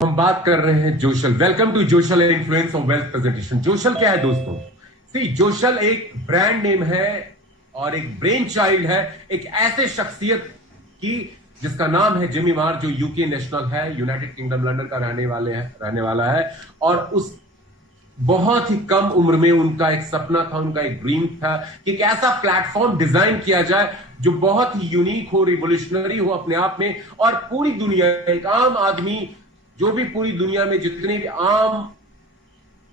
हम बात कर रहे हैं Joshal. Welcome to Joshal influence of wealth presentation. Joshal क्या है दोस्तों? सी, जोशल एक ब्रांड नेम है और एक ब्रेन चाइल्ड है एक ऐसे शख्सियत की जिसका नाम है जिमी मार, जो यूके नेशनल है, यूनाइटेड किंगडम लंदन का रहने वाला है। और उस बहुत ही कम उम्र में उनका एक सपना था, उनका एक ड्रीम था कि एक ऐसा प्लेटफॉर्म डिजाइन किया जाए जो बहुत ही यूनिक हो, रिवोल्यूशनरी हो अपने आप में, और पूरी दुनिया, एक आम आदमी, जो भी पूरी दुनिया में जितने भी आम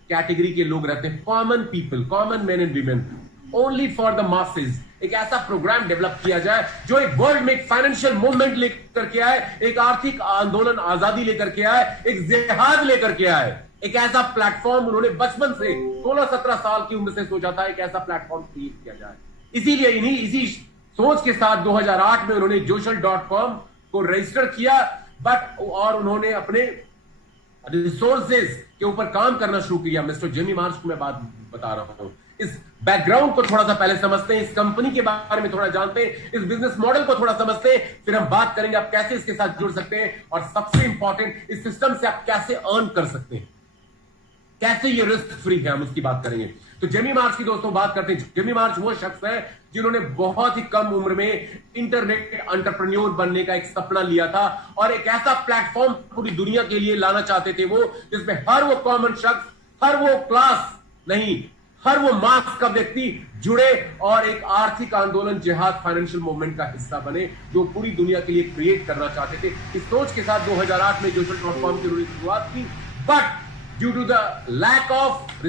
कैटेगरी के लोग रहते हैं, common people, common man and women, only for the masses, एक ऐसा प्रोग्राम डेवलप किया जाए जो एक वर्ल्ड में एक फाइनेंशियल मूवमेंट लेकर के आए, एक आर्थिक आंदोलन, आजादी लेकर के आए, एक जिहाद लेकर के आए। एक ऐसा प्लेटफॉर्म उन्होंने बचपन से 16-17 साल की उम्र से सोचा था, एक ऐसा प्लेटफॉर्म क्रिएट किया जाए। इसीलिए इसी सोच के साथ 2008 में उन्होंने जोशल.com को रजिस्टर किया, और उन्होंने अपने रिसोर्सेज के ऊपर काम करना शुरू किया। मिस्टर जिमी मार्च को मैं बात बता रहा हूं। इस बैकग्राउंड को थोड़ा सा पहले समझते हैं, इस कंपनी के बारे में थोड़ा जानते हैं, इस बिजनेस मॉडल को थोड़ा समझते हैं, फिर हम बात करेंगे आप कैसे इसके साथ जुड़ सकते हैं, और सबसे इंपॉर्टेंट, इस सिस्टम से आप कैसे अर्न कर सकते हैं, कैसे ये रिस्क फ्री है, हम उसकी बात करेंगे। तो जिमी मार्च की दोस्तों बात करते हैं। जिमी मार्च वो शख्स है जिन्होंने बहुत ही कम उम्र में इंटरनेट एंटरप्रेन्योर बनने का एक सपना लिया था, और एक ऐसा प्लेटफॉर्म पूरी दुनिया के लिए लाना चाहते थे वो, जिसमें हर वो कॉमन शख्स, हर वो क्लास नहीं, हर वो मास का व्यक्ति जुड़े और एक आर्थिक आंदोलन, जिहाद, फाइनेंशियल मूवमेंट का हिस्सा बने, जो पूरी दुनिया के लिए क्रिएट करना चाहते थे। इस सोच के साथ 2008 में जोशल.com की उन्होंने शुरुआत की, but due to the lack of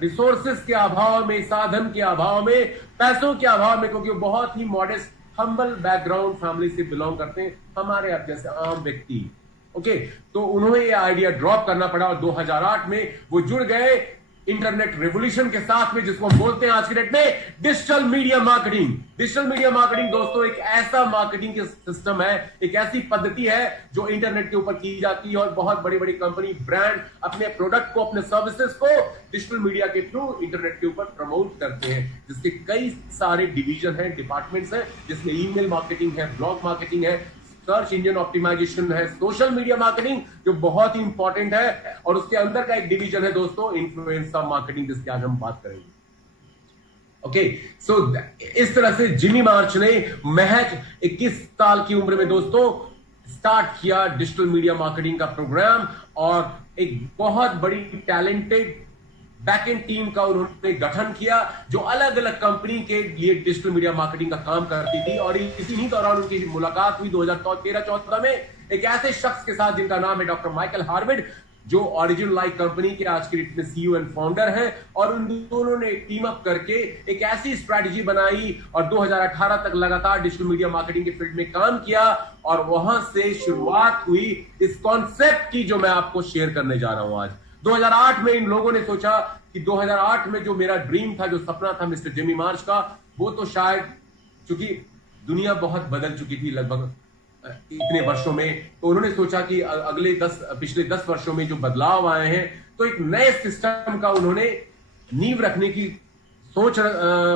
resources के अभाव में, साधन के अभाव में, पैसों के अभाव में, क्योंकि वो बहुत ही मॉडेस्ट, हम्बल बैकग्राउंड फैमिली से बिलोंग करते हैं, हमारे आप जैसे आम व्यक्ति। ओके, तो उन्हें ये आइडिया ड्रॉप करना पड़ा, और 2008 में वो जुड़ गए इंटरनेट रेवोल्यूशन के साथ में, जिसको हम बोलते हैं आज के डेट में digital media marketing. Digital media marketing दोस्तों एक ऐसा मार्केटिंग के सिस्टम है, एक ऐसी पद्धति है जो इंटरनेट के ऊपर की जाती है, और बहुत बड़ी बड़ी कंपनी, ब्रांड अपने प्रोडक्ट को, अपने सर्विसेज को डिजिटल मीडिया के थ्रू इंटरनेट के ऊपर प्रमोट करते हैं, जिसके कई सारे डिवीजन हैं, डिपार्टमेंट्स हैं, जिसमें ईमेल मार्केटिंग है, ब्लॉग मार्केटिंग है, सर्च इंजन ऑप्टिमाइजेशन है, सोशल मीडिया मार्केटिंग जो बहुत ही इंपॉर्टेंट है, और उसके अंदर का एक डिवीजन है दोस्तों इन्फ्लुएंसर मार्केटिंग, जिसकी आज हम बात करेंगे। ओके, सो इस तरह से जिमी मार्च ने महज 21 साल की उम्र में दोस्तों स्टार्ट किया डिजिटल मीडिया मार्केटिंग का प्रोग्राम, और एक बहुत बड़ी टैलेंटेड बैकएंड टीम का उन्होंने गठन किया, जो अलग अलग कंपनी के लिए डिजिटल मीडिया मार्केटिंग का काम करती थी। और इसी ही दौरान उनकी मुलाकात हुई 2013-14 में एक ऐसे शख्स के साथ जिनका नाम है डॉक्टर माइकल हार्विड, जो ओरिजिन लाइक कंपनी के आज की डेट में सीईओ एंड फाउंडर हैं। और उन दोनों ने टीम अप करके एक ऐसी स्ट्रैटेजी बनाई, और 2018 तक लगातार डिजिटल मीडिया मार्केटिंग के फील्ड में काम किया, और वहां से शुरुआत हुई इस कॉन्सेप्ट की, जो मैं आपको शेयर करने जा रहा हूं आज। 2008 में इन लोगों ने सोचा कि 2008 में जो मेरा ड्रीम था, जो सपना था मिस्टर जिमी मार्च का, वो तो शायद, चूंकि दुनिया बहुत बदल चुकी थी लगभग इतने वर्षों में, तो उन्होंने सोचा कि पिछले 10 वर्षों में जो बदलाव आए हैं, तो एक नए सिस्टम का उन्होंने नींव रखने की सोच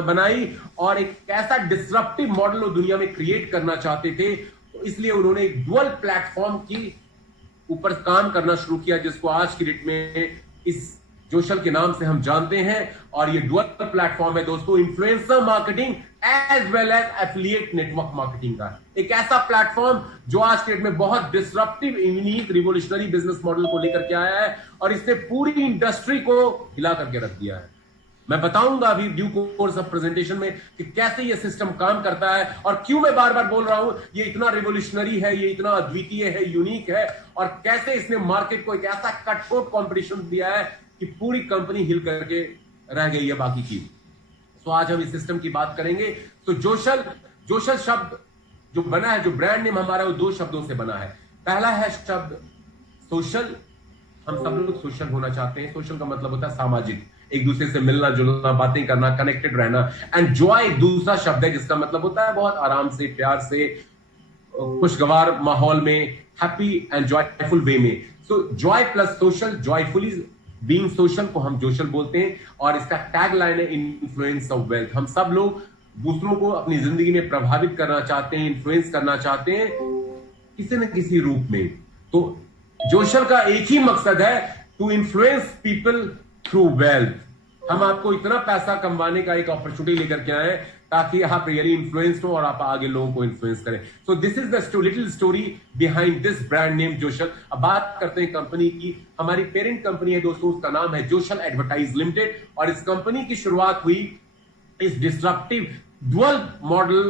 बनाई, और एक ऐसा डिसरप्टिव मॉडल वो दुनिया में क्रिएट करना चाहते थे। तो इसलिए उन्होंने एक डुअल प्लेटफॉर्म की ऊपर काम करना शुरू किया, जिसको आज की डेट में इस जोशल के नाम से हम जानते हैं। और ये डुअल प्लेटफॉर्म है दोस्तों influencer marketing as well as affiliate network marketing का। एक ऐसा प्लेटफॉर्म जो आज के डेट में बहुत disruptive, unique, revolutionary business model को लेकर के आया है, और इसने पूरी इंडस्ट्री को हिला करके रख दिया है। मैं बताऊंगा अभी ड्यू कोर्स ऑफ प्रेजेंटेशन में कि कैसे ये सिस्टम काम करता है, और क्यों मैं बार बार बोल रहा हूं ये इतना रिवोल्यूशनरी है, ये इतना अद्वितीय है, यूनिक है, और कैसे इसने मार्केट को एक ऐसा कटथ्रोट कंपटीशन दिया है कि पूरी कंपनी हिल करके रह गई है बाकी की। तो आज हम इस सिस्टम की बात करेंगे। तो जोशल शब्द जो बना है, जो ब्रांड नेम हमारा, वो 2 शब्दों से बना है। पहला है शब्द सोशल। हम सब लोग सोशल होना चाहते हैं। सोशल का मतलब होता है सामाजिक, एक दूसरे से मिलना जुलना, बातें करना, कनेक्टेड रहना। एंड जॉय दूसरा शब्द है, जिसका मतलब होता है बहुत आराम से, प्यार से, खुशगवार माहौल में, हैप्पी एंड जॉयफुल वे में। So joy plus social, joyfully being social को हम जोशल बोलते हैं। और इसका टैग लाइन है इन्फ्लुएंस ऑफ वेल्थ। हम सब लोग दूसरों को अपनी जिंदगी में प्रभावित करना चाहते हैं, इन्फ्लुएंस करना चाहते हैं किसी न किसी रूप में। तो जोशल का एक ही मकसद है, to influence people through wealth. हम आपको इतना पैसा कमाने का एक अपॉर्चुनिटी लेकर के आए ताकि आप रियली इन्फ्लुएंस्ड हो और आप आगे लोगों को इन्फ्लुएंस करें। So this is the little story behind this brand name Joshal. अब बात करते हैं कंपनी की। हमारी पेरेंट कंपनी है दोस्तों, उसका नाम है जोशल एडवर्टाइज लिमिटेड, और इस कंपनी की शुरुआत हुई इस disruptive dual model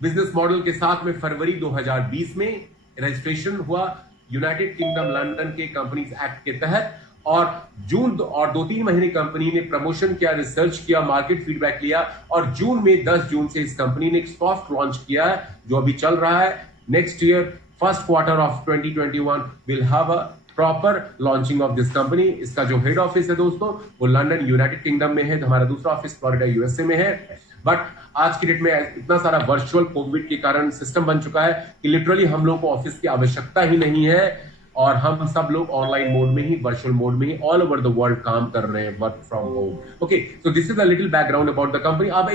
business model के साथ में फरवरी 2020 में रजिस्ट्रेशन हुआ यूनाइटेड किंगडम लंदन के कंपनीज एक्ट के तहत। और जून और 2-3 महीने कंपनी ने प्रमोशन किया, रिसर्च किया, मार्केट फीडबैक लिया, और जून में 10 जून से इस कंपनी ने एक सॉफ्ट लॉन्च किया है जो अभी चल रहा है। Next year first quarter of 2021 will have a proper launching of this company. इसका जो हेड ऑफिस है दोस्तों वो लंदन यूनाइटेड किंगडम में है, तो हमारा दूसरा ऑफिस फ्लोरिडा यूएसए में है। बट आज की डेट में इतना सारा वर्चुअल कोविड के कारण सिस्टम बन चुका है कि लिटरली हम लोग को ऑफिस की आवश्यकता ही नहीं है, और हम सब लोग ऑनलाइन मोड में ही, वर्चुअल मोड में ही ऑल ओवर द वर्ल्ड काम कर रहे हैं, work from home. Okay, so this is a little background about the company. अब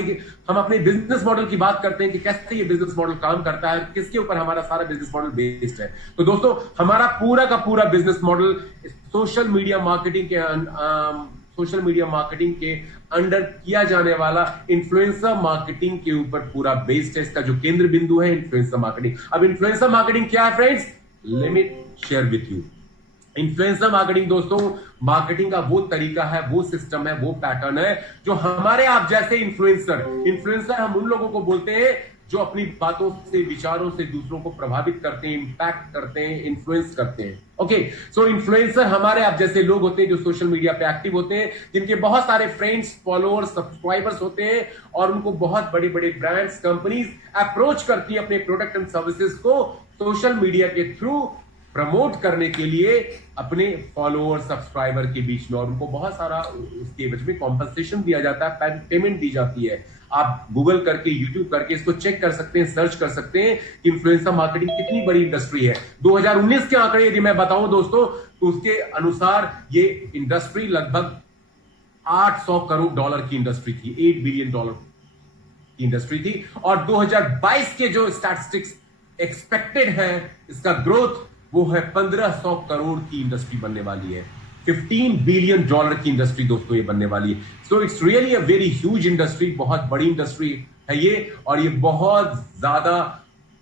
हम अपने बिजनेस मॉडल की बात करते हैं कि कैसे ये बिजनेस मॉडल काम करता है, किसके ऊपर हमारा सारा बिजनेस मॉडल बेस्ड है। तो दोस्तों हमारा पूरा का पूरा business model social media marketing के अंडर किया जाने वाला इन्फ्लुएंसर मार्केटिंग के ऊपर पूरा बेस्ड है। इसका जो केंद्र बिंदु है इन्फ्लुएंसर मार्केटिंग। अब इन्फ्लुएंसर मार्केटिंग क्या है friends, late me share with you. Influencer marketing दोस्तों मार्केटिंग का वो तरीका है, वो सिस्टम है, वो पैटर्न है जो हमारे आप जैसे इन्फ्लुएंसर हम उन लोगों को बोलते हैं जो अपनी बातों से, विचारों से दूसरों को प्रभावित करते हैं, इंपैक्ट करते हैं, इन्फ्लुएंस करते हैं। ओके, सो इन्फ्लुएंसर हमारे आप जैसे लोग होते हैं जो सोशल मीडिया पे एक्टिव होते हैं, जिनके बहुत सारे फ्रेंड्स, फॉलोअर्स, सब्सक्राइबर्स होते हैं, और उनको बहुत बड़े बड़े ब्रांड्स, कंपनीज अप्रोच करती है अपने प्रोडक्ट एंड सर्विसेज को सोशल मीडिया के थ्रू प्रमोट करने के लिए अपने फॉलोअर, सब्सक्राइबर के बीच में, और उनको बहुत सारा उसके बीच में कॉम्पनसेशन दिया जाता है, पेमेंट दी जाती है। आप गूगल करके, यूट्यूब करके इसको चेक कर सकते हैं, सर्च कर सकते हैं कि इन्फ्लुएंसर मार्केटिंग कितनी बड़ी इंडस्ट्री है। 2019 के आंकड़े यदि मैं बताऊं दोस्तों तो उसके अनुसार ये इंडस्ट्री लगभग $800 करोड़ की इंडस्ट्री थी, $8 बिलियन की इंडस्ट्री थी। और 2022 के जो स्टैटिस्टिक्स एक्सपेक्टेड है इसका ग्रोथ, वो है 1500 करोड़ की इंडस्ट्री बनने वाली है। $15 बिलियन की इंडस्ट्री दोस्तों ये बनने वाली है। So it's really a very huge industry, बहुत बड़ी इंडस्ट्री है ये, और ये बहुत ज्यादा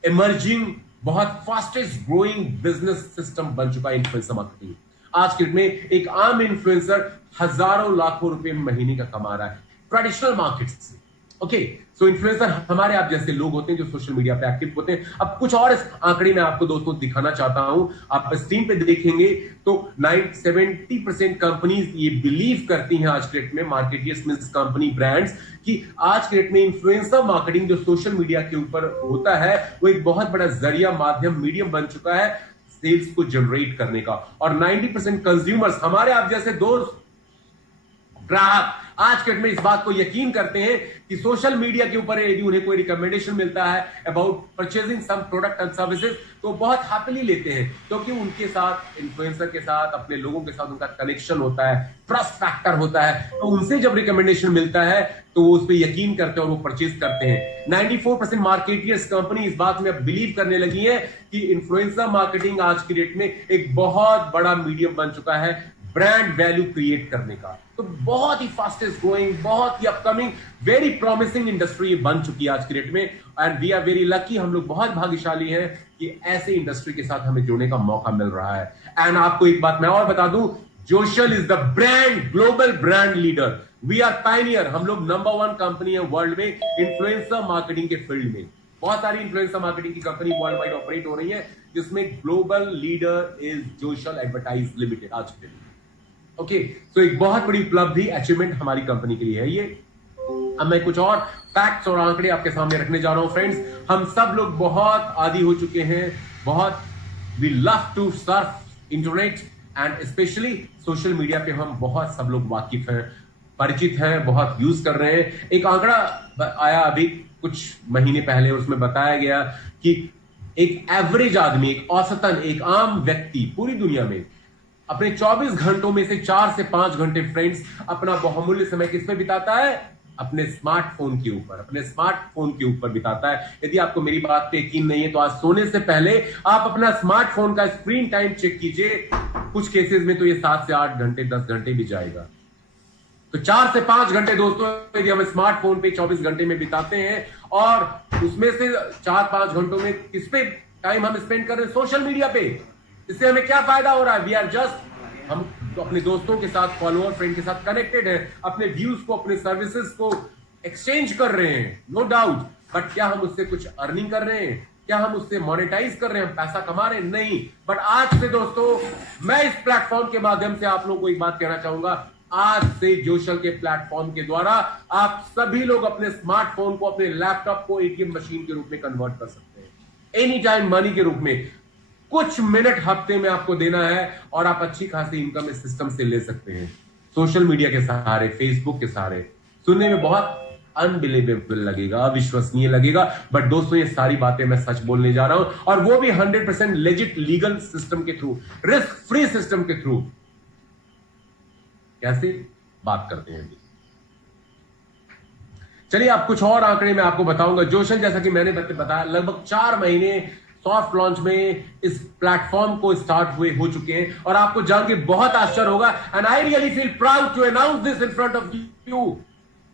इमर्जिंग, बहुत फास्टेस्ट ग्रोइंग बिजनेस सिस्टम बन चुका है इन्फ्लुएंसर मार्केटिंग। आज के डेट में एक आम इन्फ्लुएंसर हजारों लाखों रुपए महीने का कमा रहा है ट्रेडिशनल मार्केट से। ओके, सो इन्फ्लुएंसर हमारे आप जैसे लोग होते हैं जो सोशल मीडिया पे एक्टिव होते हैं। अब कुछ और इस आंकड़े में आपको दोस्तों दिखाना चाहता हूं। आप स्क्रीन पे देखेंगे तो 70% कंपनीज ये बिलीव करती हैं आज के डेट में, मार्केटियर्स मींस कंपनी ब्रांड्स, कि आज के डेट में इन्फ्लुएंसर मार्केटिंग जो सोशल मीडिया के ऊपर होता है वो एक बहुत बड़ा जरिया, माध्यम, मीडियम बन चुका है सेल्स को जनरेट करने का। और 90% कंज्यूमर्स, हमारे आप जैसे दोस्त, ग्राहक आज के डेट में इस बात को यकीन करते हैं कि सोशल मीडिया के ऊपर यदि उन्हें कोई रिकमेंडेशन मिलता है about purchasing some product and services तो बहुत हैप्पीली लेते हैं, क्योंकि उनके साथ, इन्फ्लुएंसर के साथ, अपने लोगों के साथ उनका कनेक्शन होता है, ट्रस्ट फैक्टर होता है। तो उनसे जब रिकमेंडेशन मिलता है तो वो उस पर यकीन करते हैं और वो परचेज करते हैं। 94% मार्केटियर्स कंपनी इस बात में अब बिलीव करने लगी है कि इन्फ्लुएंसर मार्केटिंग आज की डेट में एक बहुत बड़ा मीडियम बन चुका है ब्रांड वैल्यू क्रिएट करने का। तो बहुत ही फास्टेस्ट ग्रोइंग, बहुत ही अपकमिंग, वेरी प्रॉमिसिंग इंडस्ट्री बन चुकी है आज की डेट में। And we are very lucky, हम लोग बहुत भाग्यशाली हैं कि ऐसे इंडस्ट्री के साथ हमें जुड़ने का मौका मिल रहा है। एंड आपको एक बात मैं और बता दूं, Joshal is the brand, global brand leader. We are pioneer, हम लोग नंबर 1 कंपनी है वर्ल्ड में इन्फ्लुएंसर मार्केटिंग के फील्ड में। बहुत सारी इन्फ्लुएंसर मार्केटिंग की कंपनी वर्ल्ड वाइड ऑपरेट हो रही है, जिसमें global leader is Joshal advertise limited आज के दिन। ओके, सो एक बहुत बड़ी उपलब्धि, अचीवमेंट हमारी कंपनी के लिए है ये। अब मैं कुछ और फैक्ट्स और आंकड़े आपके सामने रखने जा रहा हूं फ्रेंड्स। हम सब लोग बहुत आदी हो चुके हैं, बहुत we love to surf internet and specially social media पे हम बहुत सब लोग वाकिफ हैं, परिचित हैं, बहुत यूज कर रहे हैं। एक आंकड़ा आया अभी कुछ महीने पहले, उसमें बताया गया कि एक एवरेज आदमी, एक औसतन, एक आम व्यक्ति पूरी दुनिया में अपने 24 घंटों में से 4 से 5 घंटे फ्रेंड्स अपना बहुमूल्य समय किस पे बिताता है? अपने स्मार्टफोन के ऊपर बिताता है। यदि आपको मेरी बात पे यकीन नहीं है तो आज सोने से पहले आप अपना स्मार्टफोन का स्क्रीन टाइम चेक कीजिए। कुछ केसेस में तो ये 7 से 8 घंटे 10 घंटे भी जाएगा। तो 4 से 5 घंटे दोस्तों यदि हम स्मार्टफोन पे 24 घंटे में बिताते हैं और उसमें से 4-5 घंटों में किस पे टाइम हम स्पेंड कर रहे हैं? सोशल मीडिया पे। इससे हमें क्या फायदा हो रहा है? वी आर जस्ट, हम तो अपने दोस्तों के साथ, फॉलोअर, फ्रेंड के साथ कनेक्टेड है, अपने व्यूज को, अपने सर्विसेज को एक्सचेंज कर रहे हैं, नो डाउट। बट क्या हम उससे कुछ अर्निंग कर रहे हैं? क्या हम उससे मोनेटाइज कर रहे हैं? हम पैसा कमा रहे हैं? नहीं। बट आज से दोस्तों मैं इस प्लेटफॉर्म के माध्यम से आप लोगों को एक बात कहना चाहूंगा। आज से जोशल के प्लेटफॉर्म के द्वारा आप सभी लोग अपने स्मार्टफोन को, अपने लैपटॉप को एटीएम मशीन के रूप में कन्वर्ट कर सकते हैं, एनी टाइम मनी के रूप में। कुछ मिनट हफ्ते में आपको देना है और आप अच्छी खासी इनकम इस सिस्टम से ले सकते हैं, सोशल मीडिया के सहारे, फेसबुक के सहारे। सुनने में बहुत अनबिलीवेबल लगेगा, अविश्वसनीय लगेगा, बट दोस्तों ये सारी बातें मैं सच बोलने जा रहा हूं, और वो भी 100% लेजिट लीगल सिस्टम के थ्रू, रिस्क फ्री सिस्टम के थ्रू। कैसे बात करते हैं? चलिए अब कुछ और आंकड़े मैं आपको बताऊंगा। जोशल, जैसा कि मैंने बताया, लगभग 4 महीने सॉफ्ट लॉन्च में इस प्लेटफॉर्म को स्टार्ट हुए हो चुके हैं, और आपको जान के बहुत आश्चर्य होगा, and I really feel proud to announce this in front of you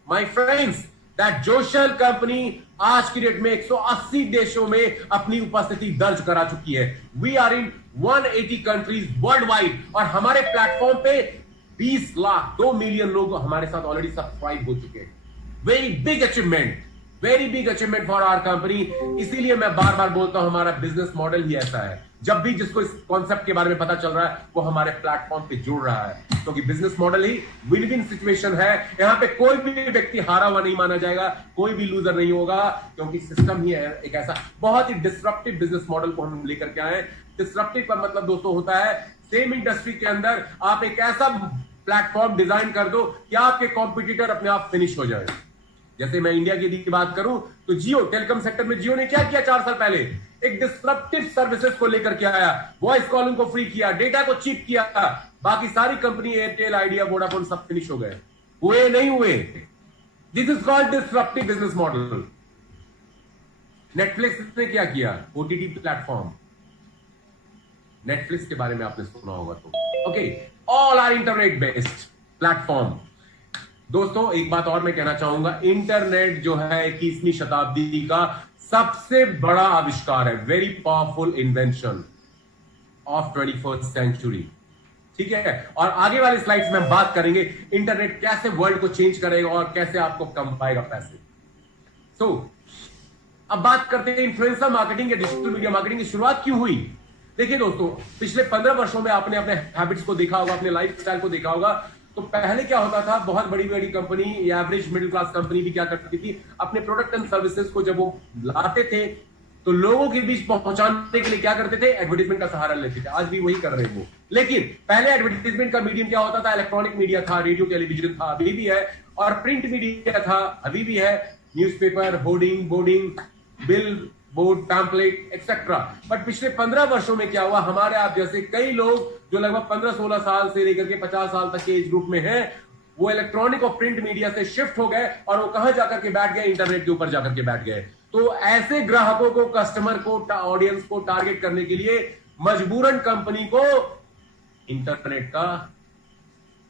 my friends, that Joshal company आज की डेट में 180 देशों में अपनी उपस्थिति दर्ज करा चुकी है। We are in 180 countries worldwide, और हमारे प्लेटफॉर्म पे 20 लाख 2 मिलियन लोग हमारे साथ ऑलरेडी सब्सक्राइब हो चुके हैं। Very big achievement for our company. इसीलिए मैं बार बार बोलता हूं, हमारा बिजनेस मॉडल ही ऐसा है। जब भी जिसको इस कॉन्सेप्ट के बारे में पता चल रहा है वो हमारे प्लेटफॉर्म पे जुड़ रहा है, क्योंकि बिजनेस मॉडल ही विन विन सिचुएशन है। यहां पे कोई भी व्यक्ति हारा हुआ नहीं माना जाएगा, कोई भी लूजर नहीं होगा, क्योंकि सिस्टम ही है एक ऐसा बहुत ही डिस्रप्टिव बिजनेस मॉडल को हम लेकर के आए। डिस्रप्टिव का मतलब दोस्तों होता है सेम इंडस्ट्री के अंदर आप एक ऐसा प्लेटफॉर्म डिजाइन कर दो कि आपके कॉम्पिटिटर अपने आप फिनिश हो जाए। जैसे मैं इंडिया की बात करूं तो जियो, टेलीकॉम सेक्टर में जियो ने क्या किया 4 साल पहले? एक डिस्रप्टिव सर्विसेज को लेकर के आया, वॉइस कॉलिंग को फ्री किया, डेटा को चीप किया। बाकी सारी कंपनी, एयरटेल, आइडिया, वोडाफोन, सब फिनिश हो गए। हुए नहीं हुए? This is called disruptive business model. Netflix ने क्या किया? OTT platform. नेटफ्लिक्स के बारे में आपने सुना होगा तो। Okay, all are internet based platform. दोस्तों एक बात और मैं कहना चाहूंगा, इंटरनेट जो है 21वीं शताब्दी का सबसे बड़ा आविष्कार है, very powerful invention of 21st century. ठीक है, और आगे वाले स्लाइड्स में हम बात करेंगे इंटरनेट कैसे वर्ल्ड को चेंज करेगा और कैसे आपको कम पाएगा पैसे। अब बात करते हैं इन्फ्लुएंसर मार्केटिंग या डिजिटल मीडिया मार्केटिंग की शुरुआत क्यों हुई। देखिए दोस्तों, पिछले 15 वर्षों में आपने अपने हैबिट्स को देखा होगा, अपने लाइफस्टाइल को देखा होगा। तो पहले क्या होता था, बहुत बड़ी बड़ी कंपनी या एवरेज मिडिल क्लास कंपनी भी क्या करती थी, अपने प्रोडक्ट एंड सर्विसेज को जब वो लाते थे तो लोगों के बीच पहुंचाने के लिए क्या करते थे, एडवर्टाइजमेंट का सहारा लेते थे। आज भी वही कर रहे हैं वो। लेकिन पहले एडवर्टाइजमेंट का मीडियम क्या होता था, इलेक्ट्रॉनिक मीडिया था, रेडियो टेलीविजन था, अभी भी है, और प्रिंट मीडिया था, अभी भी है, newspaper, hoarding, boarding, bill board, pamphlet etcetera. But पिछले 15 वर्षों में क्या हुआ, हमारे आप जैसे कई लोग जो लगभग 15-16 साल से लेकर के 50 साल तक के एज ग्रुप में हैं, वो इलेक्ट्रॉनिक और प्रिंट मीडिया से शिफ्ट हो गए, और वो कहां जाकर के बैठ गए, इंटरनेट के ऊपर जाकर के बैठ गए। तो ऐसे ग्राहकों को, कस्टमर को, ऑडियंस को टारगेट करने के लिए मजबूरन कंपनी को इंटरनेट का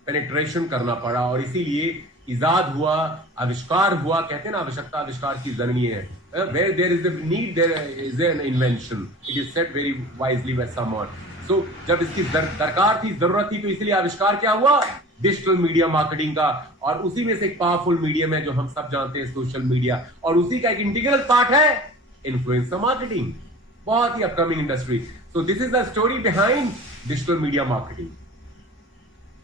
पेनिट्रेशन करना पड़ा, और इसीलिए इजाद हुआ, आविष्कार हुआ। कहते हैं ना, आवश्यकता आविष्कार की जननी है। Where there is a need, there is an invention. It is said very wisely by someone. So जब इसकी दरकार थी, जरूरत थी, तो इसलिए आविष्कार क्या हुआ, डिजिटल मीडिया मार्केटिंग का। और उसी में से एक पावरफुल मीडियम है जो हम सब जानते हैं, सोशल मीडिया, और उसी का एक इंटीग्रल पार्ट है इन्फ्लुएंसर मार्केटिंग, बहुत ही upcoming industry. So this is the story behind digital media marketing.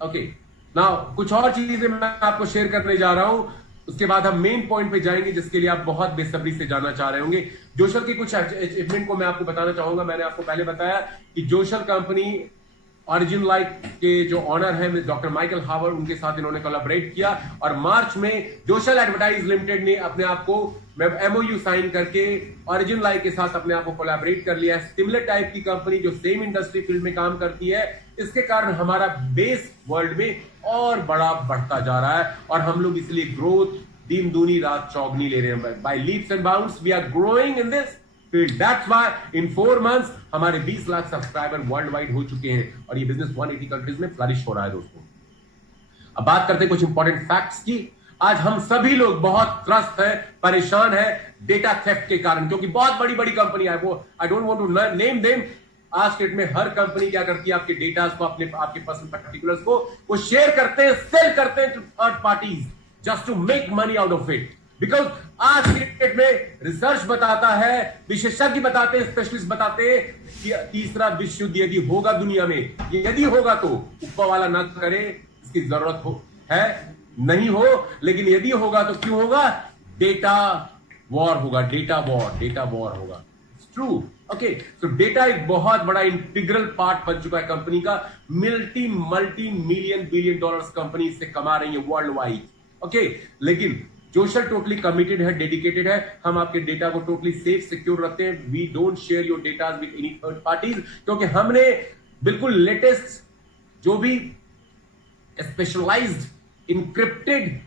Okay, now कुछ और चीजें मैं आपको शेयर करने जा रहा हूं, उसके बाद हम मेन पॉइंट पे जाएंगे जिसके लिए आप बहुत बेसब्री से जानना चाह रहे होंगे। जोशल की कुछ अचीवमेंट को मैं आपको बताना चाहूंगा। मैंने आपको पहले बताया कि जोशल कंपनी ऑरिजिन लाइफ के जो ऑनर है डॉक्टर माइकल हावर, उनके साथ इन्होंने कोलैबोरेट किया, और मार्च में जोशल एडवर्टाइज लिमिटेड ने अपने आप को एमओयू साइन करके ऑरिजिन लाइफ के साथ अपने आप को कोलैबोरेट कर लिया है। सिमिलर टाइप की कंपनी जो सेम इंडस्ट्री फील्ड में काम करती है, इसके कारण हमारा बेस वर्ल्ड में और बड़ा बढ़ता जा रहा है, और हम लोग इसलिए ग्रोथ, दिन दूनी रात चौगनी ले रहे हैं। By leaps and bounds we are growing in this field. That's why in 4 months हमारे 20 लाख सब्सक्राइबर वर्ल्ड वाइड हो चुके हैं और ये बिजनेस 180 कंट्रीज में फ्लरिश हो रहा है दोस्तों। अब बात करते हैं कुछ इंपॉर्टेंट फैक्ट्स की। आज हम सभी लोग बहुत त्रस्त है, परेशान है डेटा थेफ्ट के कारण, क्योंकि बहुत बड़ी बड़ी कंपनी है, वो I don't want to name them. आज के डेट में हर कंपनी क्या करती है, आपके डेटा को, आपके पर्सनल पर्टिकुलर्स को वो शेयर करते हैं, सेल करते हैं to third parties just to make money out of it. Because आज के डेट में रिसर्च बताता है, विशेषज्ञ बताते हैं, स्पेशलिस्ट बताते हैं कि तीसरा विश्व युद्ध यदि होगा दुनिया में, यदि होगा तो ऊपर वाला ना करे, इसकी जरूरत है नहीं हो, लेकिन यदि होगा तो क्यों होगा? डेटा वॉर होगा, डेटा वॉर होगा। True, okay. तो डेटा एक बहुत बड़ा इंटीग्रल पार्ट बन चुका है कंपनी का। Multi million billion dollars company इससे कमा रही है वर्ल्ड वाइड, ओके। लेकिन जोशल टोटली कमिटेड है, डेडिकेटेड है। हम आपके डेटा को टोटली सेफ सिक्योर रखते हैं। We don't share your data with any third parties, क्योंकि हमने बिल्कुल लेटेस्ट जो भी specialized encrypted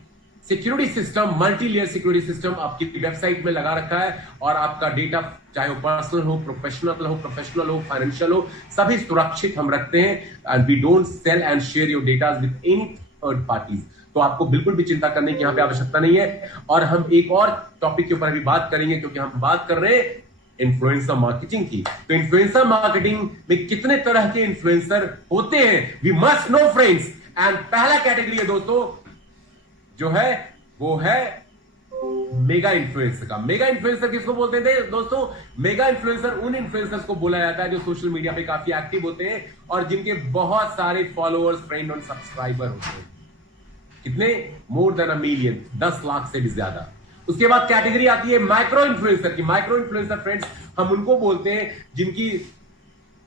security system, multi layer security system आपकी वेबसाइट में लगा रखा है। और आपका डेटा चाहे वो पर्सनल हो, प्रोफेशनल हो, फाइनेंशियल हो, सभी सुरक्षित हम रखते हैं। And we don't sell and share your data with any third parties. तो आपको बिल्कुल भी चिंता करने की यहां पे आवश्यकता नहीं है। और हम एक और टॉपिक के ऊपर अभी बात करेंगे, क्योंकि हम बात कर रहे हैं इन्फ्लुएंसर मार्केटिंग की। तो इन्फ्लुएंसर मार्केटिंग में कितने तरह के इन्फ्लुएंसर होते हैं, we must know friends. And पहला कैटेगरी है दोस्तों जो है वो है मेगा इन्फ्लुएंसर का। मेगा इन्फ्लुएंसर किसको बोलते थे दोस्तों? मेगा इन्फ्लुएंसर उन इन्फ्लुएंसर्स को बोला जाता है जो सोशल मीडिया पे काफी एक्टिव होते हैं और जिनके बहुत सारे फॉलोअर्स, फ्रेंड और सब्सक्राइबर होते हैं। कितने? More than a million, 10 lakh से भी ज्यादा। उसके बाद कैटेगरी आती है माइक्रो इन्फ्लुएंसर की। माइक्रो इन्फ्लुएंसर फ्रेंड्स हम उनको बोलते हैं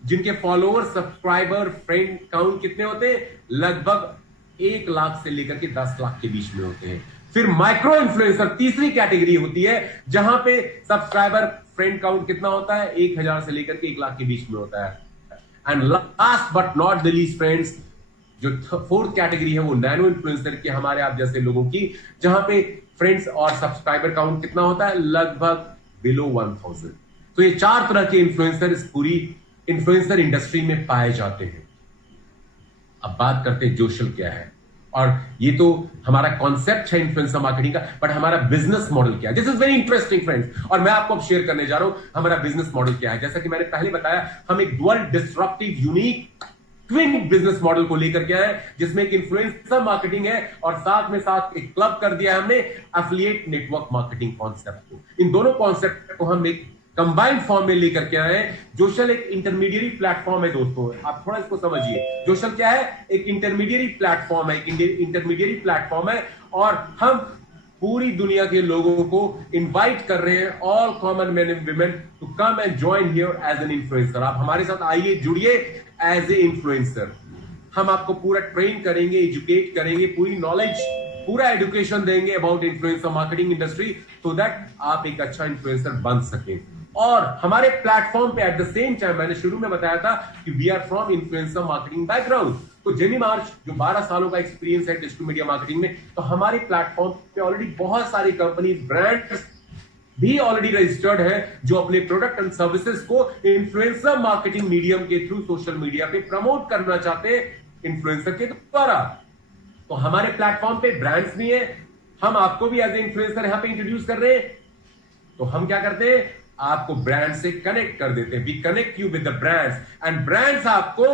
जिनके फॉलोअर, सब्सक्राइबर, फ्रेंड काउंट कितने होते हैं? लगभग 1 लाख से लेकर के 10 लाख के बीच में होते हैं। फिर माइक्रो इन्फ्लुएंसर तीसरी कैटेगरी होती है, जहां पे सब्सक्राइबर, फ्रेंड काउंट कितना होता है? 1000 से लेकर के 1 लाख के बीच में होता है। And last but not the least friends, जो फोर्थ कैटेगरी है वो नैनो इन्फ्लुएंसर की, हमारे आप जैसे लोगों की, जहां पे फ्रेंड्स और सब्सक्राइबर काउंट कितना होता है? लगभग बिलो 1000। तो ये 4 तरह के इन्फ्लुएंसर इस पूरी इन्फ्लुएंसर इंडस्ट्री में पाए जाते हैं। अब बात करते हैं जोशल क्या है, और ये तो हमारा कॉन्सेप्ट है इन्फ्लुएंसर मार्केटिंग का, बट हमारा बिजनेस मॉडल क्या है? This is very interesting friends, और मैं आपको अब शेयर करने जा रहा हूं हमारा बिजनेस मॉडल क्या है। जैसा कि मैंने पहले बताया, हम एक dual disruptive unique twin business model को लेकर के आए, जिसमें एक इन्फ्लुएंसर मार्केटिंग है और साथ में साथ एक क्लब कर दिया है हमने एफिलिएट नेटवर्क मार्केटिंग कॉन्सेप्ट को। इन दोनों कॉन्सेप्ट को हम एक कंबाइंड फॉर्म में लेकर के आए। जोशल एक इंटरमीडिएट प्लेटफॉर्म है दोस्तों, आप थोड़ा इसको समझिए। जोशल क्या है? एक इंटरमीडिएट प्लेटफॉर्म है, इंटरमीडिएट प्लेटफॉर्म है, और हम पूरी दुनिया के लोगों को इनवाइट कर रहे हैं, all common man and women, to come and join here as an influencer. आप हमारे साथ आइए, जुड़िए एज ए इन्फ्लुएंसर। हम आपको पूरा ट्रेन करेंगे, एजुकेट करेंगे, पूरी नॉलेज, पूरा एजुकेशन देंगे about influencer marketing industry, so that आप एक अच्छा इन्फ्लुएंसर बन सकें। और हमारे प्लेटफॉर्म पे एट द सेम टाइम, मैंने शुरू में बताया था कि we are from influencer marketing background. तो जेनी मार्च जो 12 सालों का एक्सपीरियंस है डिजिटल मीडिया मार्केटिंग में, तो हमारे प्लेटफॉर्म पे ऑलरेडी बहुत सारी कंपनीज, ब्रांड्स भी ऑलरेडी रजिस्टर्ड है जो अपने प्रोडक्ट एंड सर्विसेज को इन्फ्लुएंसर मार्केटिंग मीडियम के थ्रू सोशल मीडिया पे प्रमोट करना चाहते हैं इन्फ्लुएंसर के द्वारा। तो हमारे प्लेटफॉर्म पे ब्रांड्स भी है, हम आपको भी एज ए इन्फ्लुएंसर यहां पे इंट्रोड्यूस कर रहे हैं। तो हम क्या करते हैं? आपको ब्रांड से कनेक्ट कर देते हैं। We connect you with the brands, and brands आपको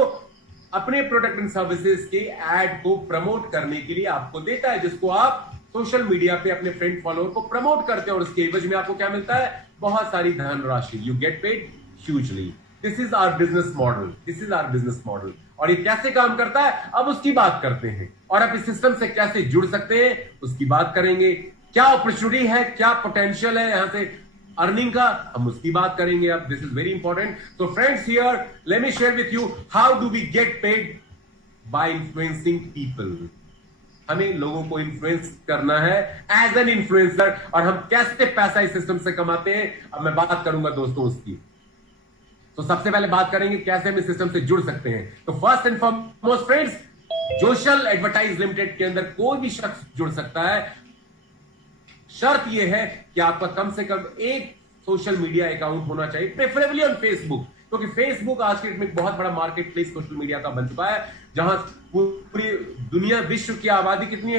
अपने प्रोडक्ट एंड सर्विसेज के एड को प्रमोट करने के लिए आपको देता है, जिसको आप सोशल मीडिया पे अपने फ्रेंड फॉलोअर को प्रमोट करते हैं, और उसके एवज में आपको क्या मिलता है? बहुत सारी धनराशि। You get paid hugely. This is our business model, this is our business model. और ये कैसे काम करता है, अब उसकी बात करते हैं। और आप इस सिस्टम से कैसे जुड़ सकते हैं, उसकी बात करेंगे। क्या अपॉर्चुनिटी है, क्या पोटेंशियल है यहां से अर्निंग का, हम उसकी बात करेंगे। अब दिस इज वेरी इंपॉर्टेंट। तो friends, here let me share with you how do we get paid by influencing people. हमें लोगों को इन्फ्लुएंस करना है एज एन इन्फ्लुएंसर, और हम कैसे पैसा इस सिस्टम से कमाते हैं, अब मैं बात करूंगा दोस्तों उसकी। तो सबसे पहले बात करेंगे कैसे हम इस सिस्टम से जुड़ सकते हैं। तो first and foremost friends, Joshal advertise limited के अंदर कोई भी शख्स जुड़ सकता है। शर्त यह है कि आपका कम से कम एक सोशल मीडिया अकाउंट होना चाहिए, प्रेफरेबली ऑन फेसबुक, क्योंकि फेसबुक आज के डेट में बहुत बड़ा मार्केट प्लेस सोशल मीडिया का बन चुका है, जहां पूरी दुनिया, विश्व की आबादी कितनी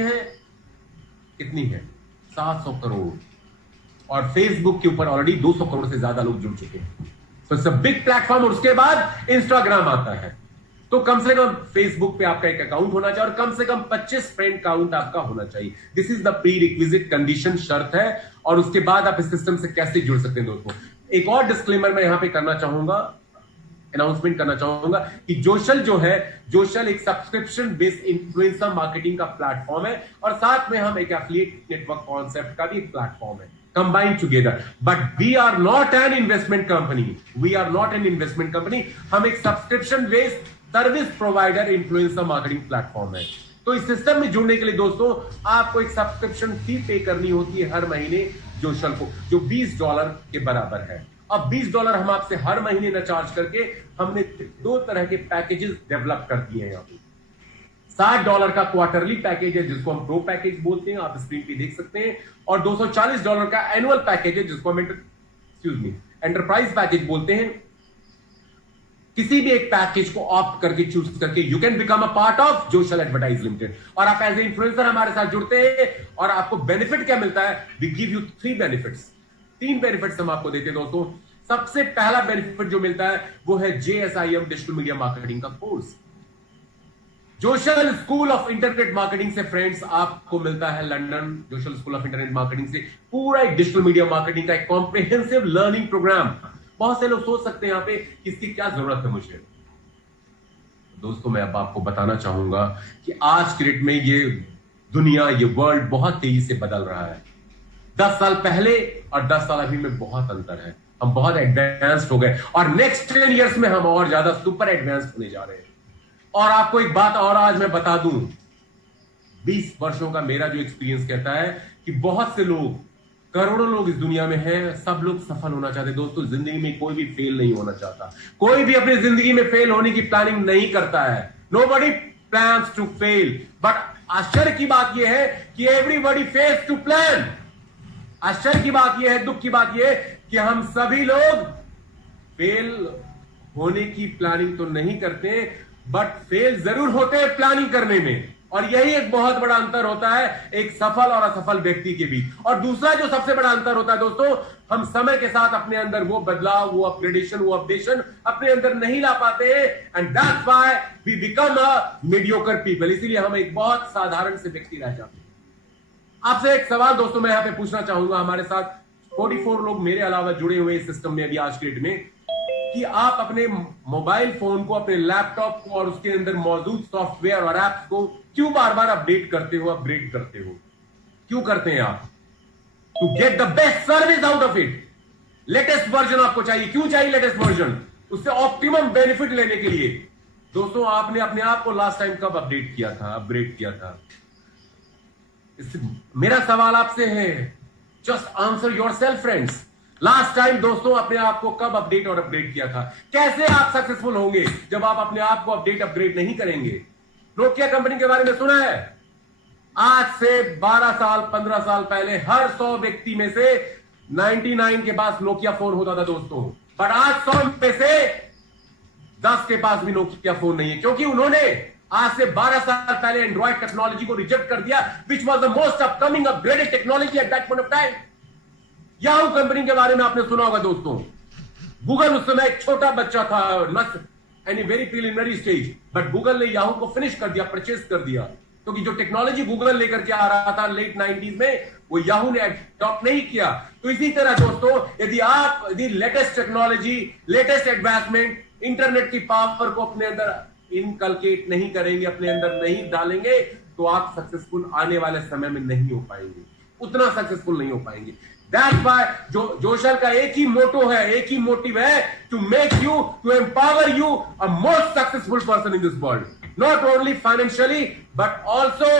है 700 करोड़, और फेसबुक के ऊपर ऑलरेडी 200 करोड़ से ज्यादा लोग जुड़ चुके हैं। So it's a big platform. और उसके बाद इंस्टाग्राम आता है, तो कम से कम फेसबुक पे आपका एक अकाउंट होना चाहिए और कम से कम 25 फ्रेंड काउंट आपका होना चाहिए। This is the pre requisite condition, शर्त है। और उसके बाद आप इस सिस्टम से कैसे जुड़ सकते हैं दोस्तों। एक और डिस्क्लेमर मैं यहां पे करना चाहूंगा, अनाउंसमेंट करना चाहूंगा कि जोशल जो है, जोशल एक सब्सक्रिप्शन बेस्ड इन्फ्लुएंसर मार्केटिंग का प्लेटफॉर्म है, और साथ में हम एक एफिलिएट नेटवर्क कॉन्सेप्ट का भी एक प्लेटफॉर्म है, combined together. But we are not an investment company. We are not an investment company. हम एक subscription based service provider influencer marketing platform है। तो इस सिस्टम में जुड़ने के लिए दोस्तों आपको एक सब्सक्रिप्शन फी पे करनी होती है हर महीने जोशल को, जो $20 के बराबर है। अब $20 हम आपसे हर महीने न चार्ज करके हमने 2 तरह के पैकेजेस डेवलप कर दिए हैं यहाँ पे। $60 का क्वार्टरली पैकेज है जिसको हम प्रो पैकेज बोलते हैं, आप स्क्रीन पे देख सकते हैं, और $240 का एनुअल पैकेज है जिसको हम एंटरप्राइज पैकेज बोलते हैं। किसी भी एक पैकेज को ऑप्ट करके चूज करके you can become a part of Joshal advertise limited, और आप एज ए इन्फ्लुएंसर हमारे साथ जुड़ते हैं। और आपको बेनिफिट क्या मिलता है, we give you 3 benefits, 3 benefits हम आपको देते हैं दोस्तों। सबसे पहला बेनिफिट जो मिलता है वो है JSIM डिजिटल मीडिया मार्केटिंग का course. Joshal school of internet marketing से फ्रेंड्स आपको मिलता है London Joshal school of internet marketing से पूरा एक डिजिटल मीडिया मार्केटिंग का एक कॉम्प्रिहेंसिव लर्निंग प्रोग्राम। बहुत से लोग सोच सकते हैं यहां पे किसकी क्या जरूरत है मुझे। दोस्तों मैं अब आपको बताना चाहूंगा कि आज के डेट में ये दुनिया, ये वर्ल्ड बहुत तेजी से बदल रहा है। 10 साल पहले और 10 साल अभी में बहुत अंतर है। हम बहुत एडवांस्ड हो गए और नेक्स्ट 10 इयर्स में हम और ज्यादा सुपर एडवांस्ड होने जा रहे हैं। और आपको एक बात और आज मैं बता दूं, 20 वर्षों का मेरा जो एक्सपीरियंस कहता है कि बहुत से लोग, करोड़ों लोग इस दुनिया में हैं, सब लोग सफल होना चाहते हैं। दोस्तों जिंदगी में कोई भी फेल नहीं होना चाहता, कोई भी अपनी जिंदगी में फेल होने की प्लानिंग नहीं करता है। Nobody plans to fail, but आश्चर्य की बात यह है कि एवरीबॉडी फेल्स टू प्लान। आश्चर्य की बात यह है, दुख की बात यह है कि हम सभी लोग फेल होने की प्लानिंग तो नहीं करते, बट फेल जरूर होते हैं प्लानिंग करने में। और यही एक बहुत बड़ा अंतर होता है एक सफल और असफल व्यक्ति के बीच। और दूसरा जो सबसे बड़ा अंतर होता है दोस्तों, हम समय के साथ अपने अंदर वो बदलाव, वो अपग्रेडेशन, वो अपडेशन अपने अंदर नहीं ला पाते हैं, and that's why we become a mediocre people. इसीलिए हम एक बहुत साधारण से व्यक्ति रह जाते हैं। आपसे एक सवाल दोस्तों मैं यहां पे पूछना चाहूंगा, हमारे साथ 44 लोग मेरे अलावा जुड़े हुए इस सिस्टम में अभी आज के डेट में, कि आप अपने मोबाइल फोन को, अपने लैपटॉप को और उसके अंदर मौजूद सॉफ्टवेयर और ऐप्स को क्यों बार बार अपडेट करते हो, अपग्रेड करते हो? क्यों करते हैं आप? To get the best service out of it. Latest version आपको चाहिए। क्यों चाहिए लेटेस्ट वर्जन? उससे ऑप्टिमम बेनिफिट लेने के लिए। दोस्तों आपने अपने आप को लास्ट टाइम कब अपडेट किया था, अपग्रेड किया था? मेरा सवाल आपसे है, just answer yourself friends. Last time दोस्तों अपने आप को कब अपडेट और अपग्रेड किया था? कैसे आप सक्सेसफुल होंगे जब आप अपने आप को अपडेट अपग्रेड नहीं करेंगे? नोकिया कंपनी के बारे में सुना है? आज से 12 साल 15 साल पहले हर 100 व्यक्ति में से 99 के पास नोकिया फोन होता था दोस्तों, बट आज 100 में से 10 के पास भी नोकिया फोन नहीं है, क्योंकि उन्होंने आज से 12 साल पहले एंड्रॉइड टेक्नोलॉजी को रिजेक्ट कर दिया, which was the most upcoming upgraded technology at that point of time. Yahoo company के बारे में आपने सुना होगा दोस्तों। गूगल उस समय एक छोटा बच्चा था, very preliminary stage, but Google ने याहू को फिनिश कर दिया, परचेज कर दिया, क्योंकि जो टेक्नोलॉजी गूगल लेकर के आ रहा था लेट 90s में, वो याहू ने अडॉप्ट नहीं किया। तो इसी तरह दोस्तों यदि latest technology, latest advancement, internet की पावर को अपने अंदर इनकलकेट नहीं करेंगे, अपने अंदर नहीं डालेंगे, तो आप सक्सेसफुल आने वाले समय में नहीं हो पाएंगे, उतना सक्सेसफुल नहीं हो पाएंगे। That's why जोशल का एक ही मोटो है, एक ही मोटिव है, to make you, to empower you a most successful person in this world, not only financially but also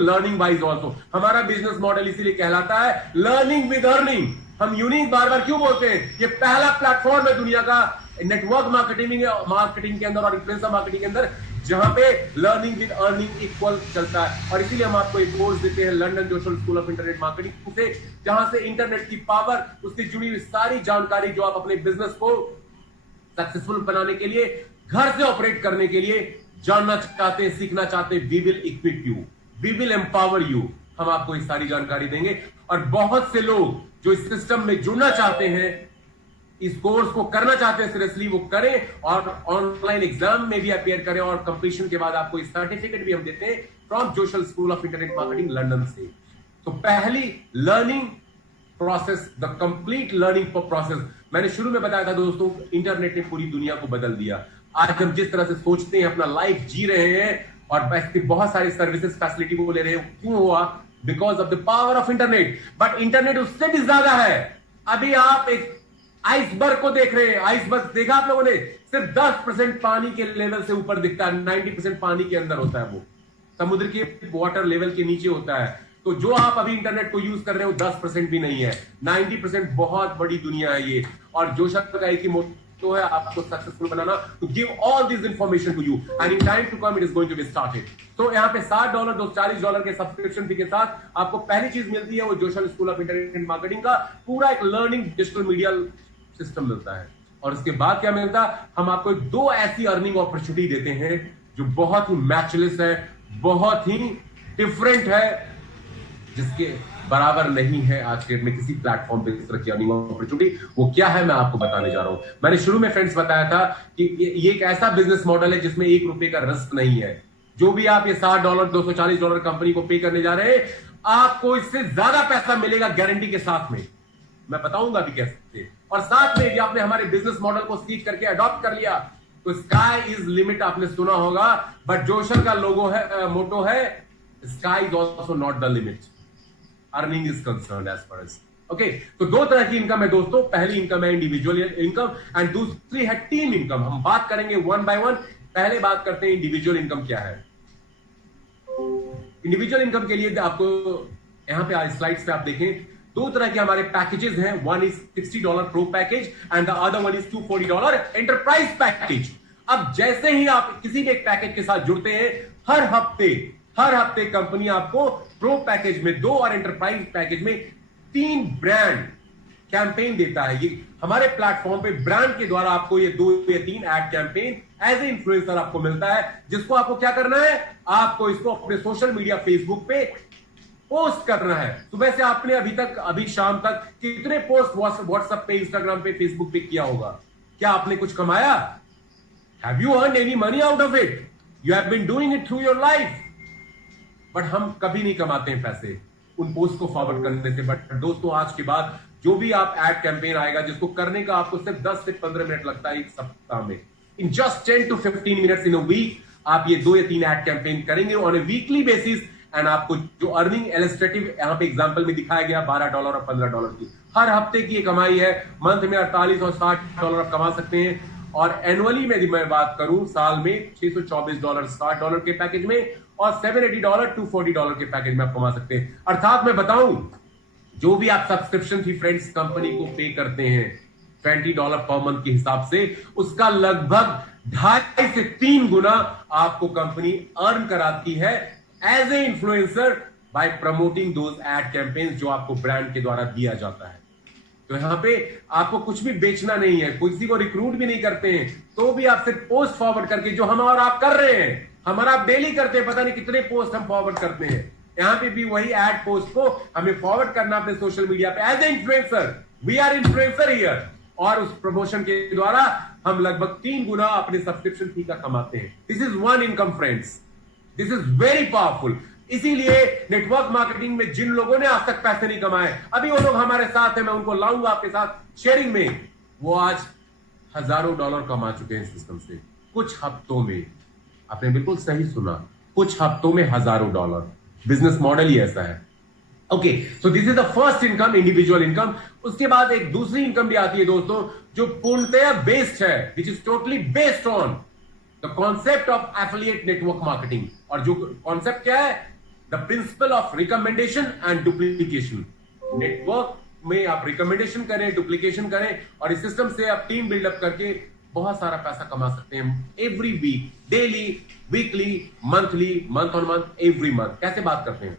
learning wise also। हमारा बिजनेस मॉडल इसीलिए कहलाता है लर्निंग विद अर्निंग। हम यूनिक बार बार क्यों बोलते हैं? ये पहला प्लेटफॉर्म है दुनिया का नेटवर्क मार्केटिंग के अंदर और इन्फ्लुएंसर मार्केटिंग के अंदर, जहां पे लर्निंग विद अर्निंग इक्वल चलता है। और इसीलिए हम आपको एक कोर्स देते हैं London Joshal school of internet marketing से, जहां से इंटरनेट की पावर, उससे जुड़ी हुई सारी जानकारी जो आप अपने बिजनेस को सक्सेसफुल बनाने के लिए, घर से ऑपरेट करने के लिए जानना चाहते हैं, सीखना चाहते हैं, we will equip you, we will empower you. हम आपको ये सारी जानकारी देंगे। और बहुत से लोग जो इस सिस्टम में जुड़ना चाहते हैं, इस कोर्स को करना चाहते हैं सीरियसली, वो करें और ऑनलाइन एग्जाम में भी अपियर करें, और कंप्लीशन के बाद आपको इस सर्टिफिकेट भी हम देते हैं from Joshal school of internet marketing London से। तो पहली learning process, the complete learning process, मैंने शुरू में बताया था दोस्तों, इंटरनेट ने पूरी दुनिया को बदल दिया। आज हम जिस तरह से सोचते हैं, अपना लाइफ जी रहे हैं और बहुत सारी सर्विसेज फैसिलिटी को ले रहे हैं, क्यों हुआ? Because of the power of internet. But internet उससे भी ज्यादा है। अभी आप एक आइसबर्ग को देख रहे हैं, आइसबर्ग देखा आप लोगों ने? सिर्फ 10% पानी के लेवल से ऊपर दिखता है, 90% पानी के अंदर होता है, वो समुद्र के वाटर लेवल के नीचे होता है। तो जो आप अभी इंटरनेट को यूज कर रहे हो 10% भी नहीं है, 90% बहुत बड़ी दुनिया है ये। और जोशल का एक ही मोटो है, आपको सक्सेसफुल बनाना, to give all this information to you and in time to come it is going to be started. तो यहाँ पे $60 $40 के सब्सक्रिप्शन फी के साथ आपको पहली चीज मिलती है, वो जोशल स्कूल ऑफ इंटरनेट मार्केटिंग का पूरा एक लर्निंग डिजिटल मीडिया सिस्टम मिलता है। और उसके बाद क्या मिलता है? हम आपको 2 ऐसी अर्निंग अपॉर्चुनिटी देते हैं जो बहुत ही मैचलेस है, बहुत ही डिफरेंट है, जिसके बराबर नहीं है आज के डेट में किसी प्लेटफॉर्म पे इस तरह की अर्निंग अपॉर्चुनिटी। वो क्या है मैं आपको बताने जा रहा हूं। मैंने शुरू में फ्रेंड्स बताया था कि ये एक ऐसा बिजनेस मॉडल है जिसमें ₹1 का रिस्क नहीं है। जो भी आप ये $60 $240 कंपनी को पे करने जा रहे हैं, आपको इससे ज्यादा पैसा मिलेगा गारंटी के साथ में। मैं बताऊंगा भी कैसे। और साथ में आपने हमारे बिजनेस मॉडल को सीख करके अडॉप्ट कर लिया तो स्काई इज लिमिट आपने सुना होगा, बट जोशल का लोगो है, मोटो है, sky is also not the limit, earning is concern as far as. Okay, तो 2 तरह की इनकम है दोस्तों। पहली इनकम है इंडिविजुअल इनकम एंड दूसरी है टीम इनकम। हम बात करेंगे वन बाय वन। पहले बात करते हैं इंडिविजुअल इनकम क्या है। इंडिविजुअल इनकम के लिए आपको यहां पे स्लाइड्स पे आप देखें, 2 तरह के हमारे पैकेजेस हैं। One is $60 pro package and the other one is $240 enterprise package. अब जैसे ही आप किसी भी एक पैकेज के साथ जुड़ते हैं, हर हफ्ते कंपनी आपको प्रो पैकेज में 2 और एंटरप्राइज पैकेज में 3 ब्रांड कैंपेन देता है। ये हमारे प्लेटफॉर्म पे ब्रांड के द्वारा आपको ये 2 या 3 ad campaign as a influencer आपको मिलता है, जिसको आपको क्या करना है? आपको इसको अपने सोशल मीडिया फेसबुक पे पोस्ट करना है। सुबह से आपने अभी शाम तक कितने पोस्ट व्हाट्सएप पे, इंस्टाग्राम पे, फेसबुक पे किया होगा? क्या आपने कुछ कमाया? Have you earn any money out of it? You have been doing it through your life. But हम कभी नहीं कमाते हैं पैसे उन पोस्ट को फॉरवर्ड करने से। बट दोस्तों, आज के बाद जो भी आप एड कैंपेन आएगा, जिसको करने का आपको सिर्फ 10 से 15 मिनट लगता है एक सप्ताह में, in just 10 to 15 minutes in a week, आप ये 2 या 3 एड कैंपेन करेंगे on a weekly basis. And आपको जो अर्निंग इलस्ट्रेटिव यहां पे एग्जांपल में दिखाया गया $12 और $15 की हर हफ्ते की ये कमाई है। मंथ में 48 और $60 आप कमा सकते हैं। और एनुअली में मैं बात करूं, साल में $624 $60 के पैकेज में और $780 $240 के पैकेज में आप कमा सकते हैं। अर्थात मैं बताऊं, जो भी आप सब्सक्रिप्शन फी फ्रेंड्स कंपनी को पे करते हैं $20 पर मंथ के हिसाब से, उसका लगभग 2.5 से 3 गुना आपको कंपनी अर्न कराती है as a influencer by promoting those ad campaigns जो आपको ब्रांड के द्वारा दिया जाता है। तो यहां पे आपको कुछ भी बेचना नहीं है, किसी को रिक्रूट भी नहीं करते हैं, तो भी आप सिर्फ पोस्ट फॉरवर्ड करके, जो हम और आप कर रहे हैं, हमारा आप डेली करते हैं, पता नहीं कितने पोस्ट हम फॉरवर्ड करते हैं, यहां पे भी वही एड पोस्ट को हमें फॉरवर्ड करना अपने सोशल मीडिया पे as a influencer. We are influencer here. और उस प्रमोशन के द्वारा हम लगभग 3 गुना अपने सब्सक्रिप्शन फी का कमाते हैं। This is one income friends, this is very powerful. इसीलिए नेटवर्क मार्केटिंग में जिन लोगों ने आज तक पैसे नहीं कमाए, अभी वो लोग हमारे साथ हैं, मैं उनको लाऊंगा आपके साथ शेयरिंग में, वो आज हजारों डॉलर कमा चुके हैं सिस्टम से कुछ हफ्तों में। आपने बिल्कुल सही सुना, कुछ हफ्तों में हजारों डॉलर। बिजनेस मॉडल ही ऐसा है। Okay, so this is the first income, individual income. उसके बाद एक दूसरी इनकम भी आती है दोस्तों, जो पूर्णतया बेस्ड है, which is totally based on the concept of affiliate network marketing. और जो कॉन्सेप्ट क्या है? The principle of recommendation and duplication. Network में आप रिकमेंडेशन करें, डुप्लीकेशन करें, और इस सिस्टम से आप टीम बिल्डअप करके बहुत सारा पैसा कमा सकते हैं every week, daily, weekly, monthly, month on month, every month. कैसे बात करते हैं?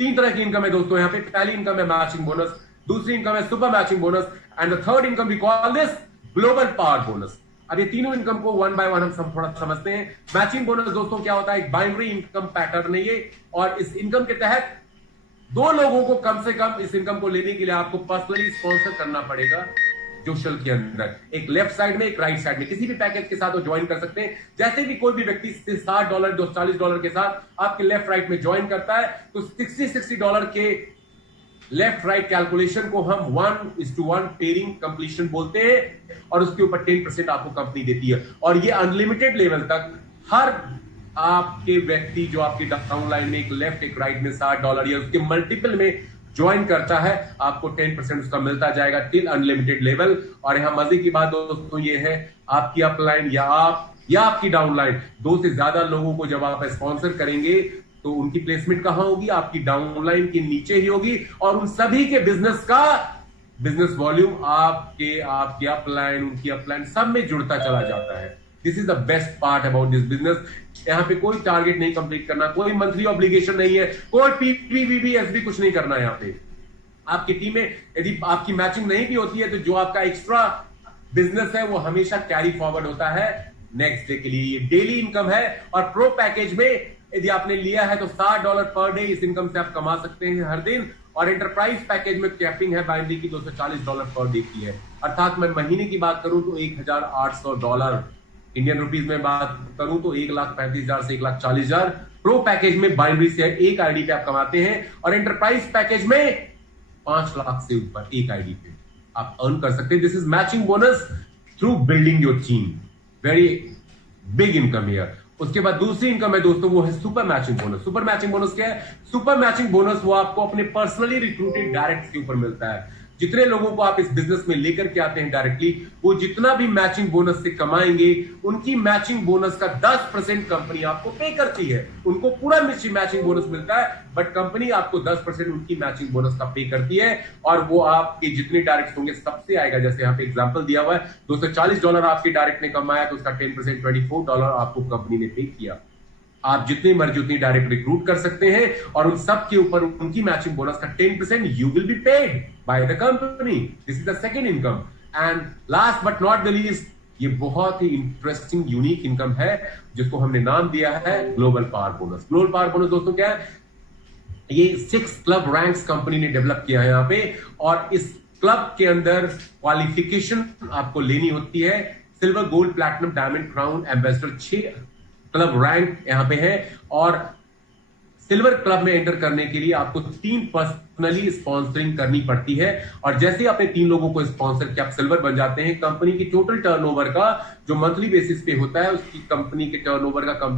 3 तरह की इनकम है दोस्तों यहाँ पे। पहली इनकम है मैचिंग बोनस, दूसरी इनकम है super matching bonus, and the third income we call this global power bonus. अब ये तीनों इनकम को वन बाय वन हम थोड़ा समझते हैं। मैचिंग बोनस दोस्तों क्या होता है? एक बाइनरी इनकम पैटर्न है ये, और इस इनकम के तहत 2 लोगों को कम से कम इस इनकम को लेने के लिए आपको पर्सनली स्पॉन्सर करना पड़ेगा जोशल के अंदर। एक लेफ्ट साइड में, एक राइट साइड में, किसी भी पैकेज के साथ वो ज्वाइन कर सकते हैं। जैसे भी कोई भी व्यक्ति $60, $240 के साथ आपके लेफ्ट राइट में ज्वाइन करता है, तो $60 के लेफ्ट राइट कैलकुलेशन को हम 1:1 पेयरिंग कंप्लीशन बोलते हैं, और उसके ऊपर 10% आपको कंपनी देती है। और ये अनलिमिटेड लेवल तक हर आपके व्यक्ति जो आपकी डाउनलाइन में एक लेफ्ट एक राइट में $60 या उसके मल्टीपल में ज्वाइन करता है, आपको 10% उसका मिलता जाएगा टिल अनलिमिटेड लेवल। और यहां मजे की बात दोस्तों ये है, आपकी अपलाइन या आपकी डाउनलाइन 2 से ज्यादा लोगों को जब आप स्पॉन्सर करेंगे, तो उनकी प्लेसमेंट कहां होगी? आपकी डाउनलाइन के नीचे ही होगी, और उन सभी के बिजनेस वॉल्यूम आपकी अपलाइन, उनकी अपलाइन सब में जुड़ता चला जाता है। This is the best part about this business. यहाँ पे कोई टारगेट नहीं कंप्लीट करना, कोई मंथली ऑब्लिगेशन नहीं है, कोई पीपीवीबीएसबी कुछ नहीं करना है। यहाँ पे आपकी टीम में यदि आपकी मैचिंग नहीं भी होती है, तो जो आपका एक्स्ट्रा बिजनेस है वो हमेशा कैरी फॉरवर्ड होता है नेक्स्ट डे के लिए। ये डेली इनकम है, और प्रो पैकेज में यदि आपने लिया है तो $60 पर डे इस इनकम से आप कमा सकते हैं हर दिन। और एंटरप्राइज पैकेज में कैपिंग है बाइनरी की $240 पर डे की है, अर्थात मैं महीने की बात करूं तो $1,800 इंडियन रुपीज में बात करूं तो 1,35,000 से 1,40,000 प्रो पैकेज में बाइनरी से एक आईडी पे आप कमाते हैं, और एंटरप्राइज पैकेज में 5 लाख से ऊपर एक आईडी पे आप अर्न कर सकते हैं। This is matching bonus through building your team, very big income here. उसके बाद दूसरी इनकम है दोस्तों, वो है super matching bonus. Super matching bonus क्या है? सुपर मैचिंग बोनस वो आपको अपने पर्सनली रिक्रूटेड डायरेक्ट के ऊपर मिलता है। जितने लोगों को आप इस बिजनेस में लेकर के आते हैं डायरेक्टली, वो जितना भी मैचिंग बोनस से कमाएंगे, उनकी मैचिंग बोनस का 10% कंपनी आपको पे करती है। उनको पूरा मैचिंग बोनस मिलता है, बट कंपनी आपको 10% उनकी मैचिंग बोनस का पे करती है, और वो आपके जितने डायरेक्ट होंगे सबसे आएगा। जैसे यहाँ पे एग्जांपल दिया हुआ है, $240 आपके डायरेक्ट ने कमाया, तो उसका 10% $24 आपको कंपनी ने पे किया। आप जितनी मर्जी उतनी डायरेक्ट रिक्रूट कर सकते हैं, और उन सब के ऊपर उनकी मैचिंग बोनस का 10% you will be paid by the company. This is the second income. And last but not the least, ये बहुत ही इंटरेस्टिंग यूनिक इनकम है, जिसको हमने नाम दिया है global power bonus. Global power bonus दोस्तों क्या है? ये 6 क्लब रैंक्स कंपनी ने डेवलप किया है यहाँ पे, और इस क्लब के अंदर क्वालिफिकेशन आपको लेनी होती है। Silver, gold, platinum, diamond, crown, ambassador, 6 club rank यहां पे है। और सिल्वर क्लब में एंटर करने के लिए आपको 3 पर्सनली स्पॉन्सरिंग करनी पड़ती है, और जैसे ही आपने 3 लोगों को स्पॉन्सर किया, आप सिल्वर बन जाते हैं। कंपनी की टोटल टर्नओवर का जो मंथली बेसिस पे होता है, उसकी कंपनी के टर्नओवर का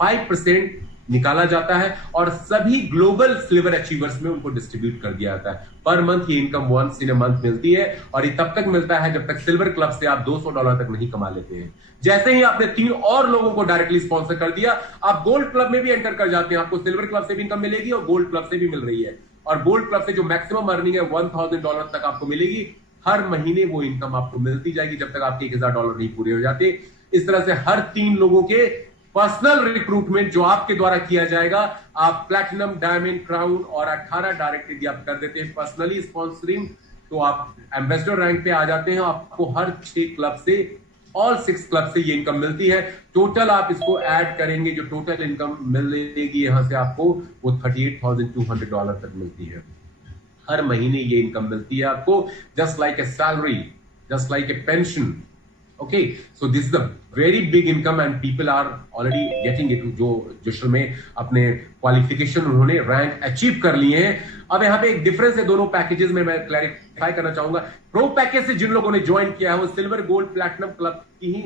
5% निकाला जाता है, और सभी ग्लोबल सिल्वर अचीवर्स में उनको डिस्ट्रीब्यूट कर दिया जाता है। पर मंथ ये income once in a month मिलती है, और ये तब तक मिलता है जब तक सिल्वर क्लब से आप $200 तक नहीं कमा लेते हैं। जैसे ही आपने 3 और लोगों को डायरेक्टली स्पॉन्सर कर दिया, आप गोल्ड क्लब में भी एंटर कर जाते हैं। आपको सिल्वर क्लब से भी इनकम मिलेगी, और गोल्ड क्लब से भी मिल रही है। और गोल्ड क्लब से जो मैक्सिमम अर्निंग है $1,000 तक आपको मिलेगी। हर महीने वो इनकम आपको मिलती जाएगी जब तक आपके $1,000 नहीं पूरे हो जाते। इस तरह से हर 3 लोगों के पर्सनल रिक्रूटमेंट जो आपके द्वारा किया जाएगा, आप प्लैटिनम, डायमंड, क्राउन और 18 डायरेक्ट यदि आप कर देते हैं पर्सनली स्पॉन्सरिंग, तो आप एम्बेसडर रैंक पे आ जाते हैं। आपको हर 6 क्लब से, ऑल 6 क्लब से ये इनकम मिलती है। टोटल आप इसको ऐड करेंगे, जो टोटल इनकम मिलेगी यहां से आपको, वो $38,200 तक मिलती है। हर महीने ये इनकम मिलती है आपको, just like a salary, just like a pension. Okay, so this is a very big income and people are already getting it। जो जोशल में अपने क्वालिफिकेशन उन्होंने रैंक अचीव कर लिए हैं। अब यहाँ पे एक डिफरेंस है दोनों पैकेजेस में, मैं क्लैरिफाई करना चाहूंगा। प्रो पैकेज से जिन लोगों ने ज्वाइन किया है, वो सिल्वर, गोल्ड, प्लैटिनम क्लब की ही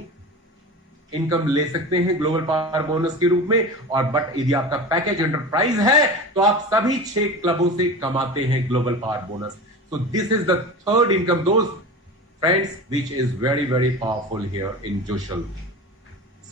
इनकम ले सकते हैं ग्लोबल पावर बोनस के रूप में। और बट यदि आपका पैकेज एंटरप्राइज है, तो आप सभी 6 क्लबों से कमाते हैं global power bonus. So this is the third income दोस्त friends, which is very very powerful here in Joshal.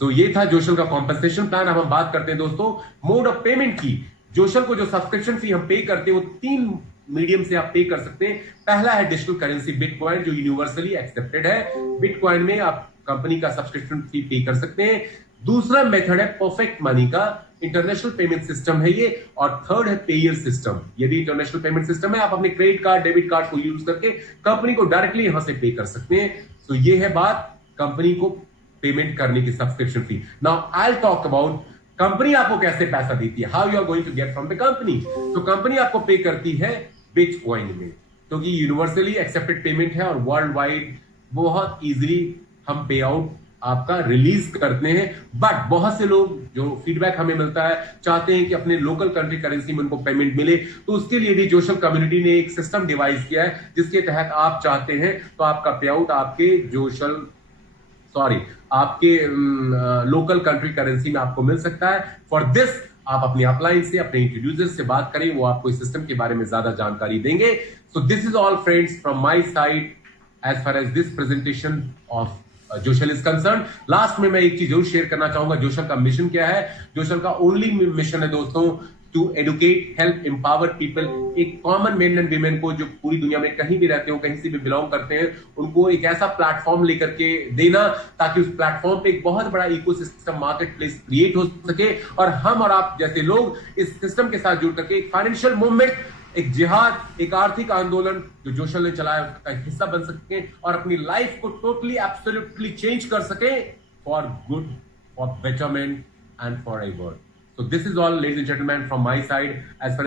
So ये था जोशल का कॉम्पनसेशन प्लान। अब हम बात करते हैं दोस्तों मोड ऑफ पेमेंट की। जोशल को जो सब्सक्रिप्शन फी हम पे करते हैं, वो 3 मीडियम से आप पे कर सकते हैं। पहला है डिजिटल करेंसी बिटकॉइन, जो यूनिवर्सली एक्सेप्टेड है। बिटकॉइन में आप कंपनी का सब्सक्रिप्शन फी पे कर सकते हैं। दूसरा मेथड है परफेक्ट मनी का, इंटरनेशनल पेमेंट सिस्टम है ये। और थर्ड है पेयर सिस्टम, ये भी इंटरनेशनल पेमेंट सिस्टम है। आप अपने क्रेडिट कार्ड डेबिट कार्ड को यूज करके कंपनी को डायरेक्टली यहां से पे कर सकते हैं। तो ये है बात कंपनी को पेमेंट करने की, subscription fee. Now I will talk about company आपको कैसे पैसा देती है, how you are going to get from the company. तो कंपनी आपको पे करती है बिटकॉइन में, क्योंकि यूनिवर्सली एक्सेप्टेड पेमेंट है और वर्ल्ड वाइड बहुत इजीली हम पे आउट आपका रिलीज करते हैं। बट बहुत से लोग, जो फीडबैक हमें मिलता है, चाहते हैं कि अपने लोकल कंट्री करेंसी में उनको पेमेंट मिले। तो उसके लिए भी जोशल कम्युनिटी ने एक सिस्टम डिवाइस किया है, जिसके तहत आप चाहते हैं तो आपका पे आउट आपके आपके लोकल कंट्री करेंसी में आपको मिल सकता है। फॉर दिस आप अपने अपलाइन से, अपने इंट्रोड्यूसर से बात करें, वो आपको इस सिस्टम के बारे में ज्यादा जानकारी देंगे। So this is all friends from my side as far as this presentation of Joshal is concern. Last में मैं एक चीज जरूर शेयर करना चाहूंगा, जोशल का मिशन क्या है। जोशल का ओनली मिशन है दोस्तों, to educate, help, empower people. एक कॉमन मेन एंड वीमेन को, जो पूरी दुनिया में कहीं भी रहते हो, कहीं से भी बिलोंग करते हैं, उनको एक ऐसा प्लेटफॉर्म लेकर के देना, ताकि उस प्लेटफॉर्म पे एक बहुत बड़ा इकोसिस्टम, मार्केट प्लेस क्रिएट हो सके, और हम और आप जैसे लोग इस सिस्टम के साथ जुड़ करके एक फाइनेंशियल मूवमेंट, एक जिहाद, एक आर्थिक आंदोलन जो जोशल ने चलाया, उसका एक हिस्सा बन सके और अपनी लाइफ को टोटली एब्सोल्युटली चेंज कर सके for good, for betterment and for ever. So this is all, ladies and gentlemen, from my side as far